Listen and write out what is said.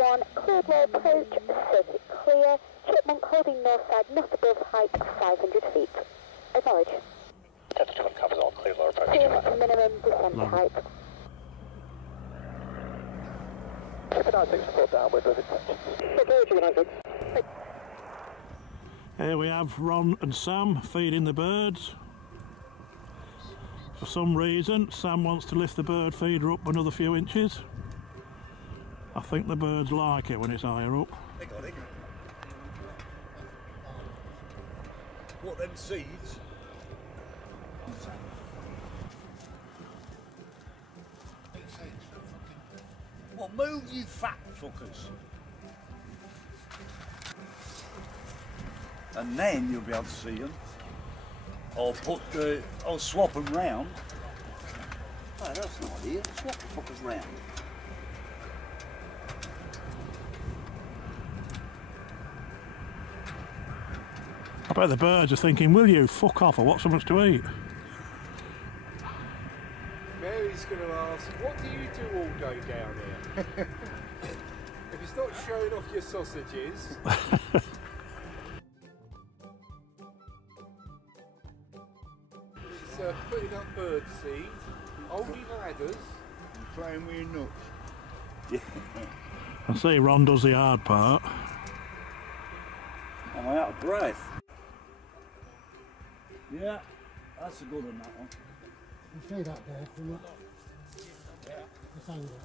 1, cleared low approach, circuit clear, Chipmunk holding north side, not above height 500 feet. Acknowledge. Delta 21 covers all, cleared low approach. Minimum descent height. 796 report downwind with intentions. Here we have Ron and Sam feeding the birds. For some reason, Sam wants to lift the bird feeder up another few inches. I think the birds like it when it's higher up. They got it. What, them seeds? Well, move, you fat fuckers. And then you'll be able to see them. I'll swap them round. Oh, that's an idea. Swap the fuckers round. I bet the birds are thinking, will you fuck off, I want so much to eat. Mary's going to ask, what do you do all day down here? If it's not showing off your sausages. It's putting up bird seed, holding ladders. And playing with your nuts. I see Ron does the hard part. I'm out of breath. Yeah, that's a good one, that one. You see that there from this angle?